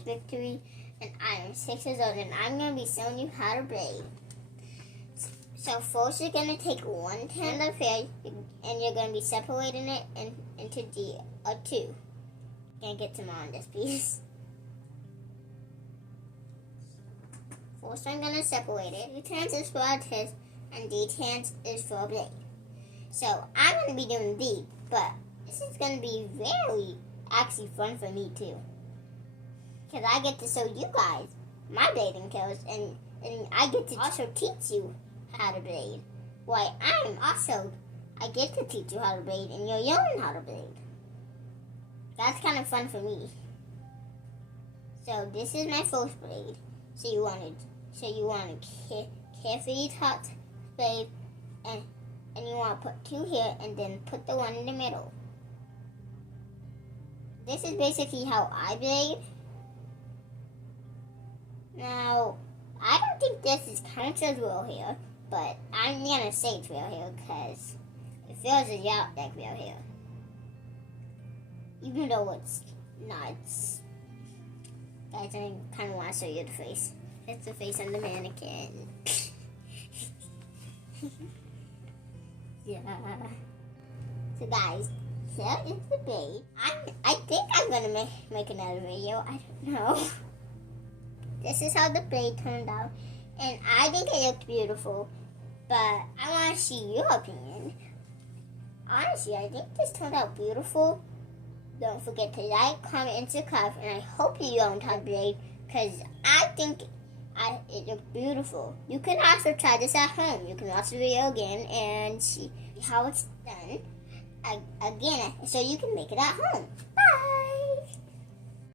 is Victory, and I am 6 years old, and I'm going to be showing you how to braid. So first you're going to take one strand of hair, and you're going to be separating it into two. You're going to get some on this piece. First I'm going to separate it. 2 hands is for a twist, and 3 hands is for a braid. So I'm going to be doing these, but this is going to be very actually fun for me too. Because I get to show you guys my braiding skills, and I get to also teach you how to braid. Why, I get to teach you how to braid, and you'll learn how to braid. That's kind of fun for me. So this is my first braid. So you want to carefully touch braid, and you want to put 2 here, and then put the one in the middle. This is basically how I braid. Now, I don't think this is counted as real hair, but I'm gonna say it's real hair because it feels a lot like real hair. Even though it's not. Guys, I kind of want to show you the face. It's the face on the mannequin. Yeah. So guys, here is the braid. I think I'm gonna make another video. I don't know. This is how the braid turned out, and I think it looked beautiful. But I want to see your opinion. Honestly, I think this turned out beautiful. Don't forget to like, comment, and subscribe. And I hope you learned how to braid, because I think it looked beautiful. You can also try this at home. You can watch the video again and see how it's done again, so you can make it at home. Bye!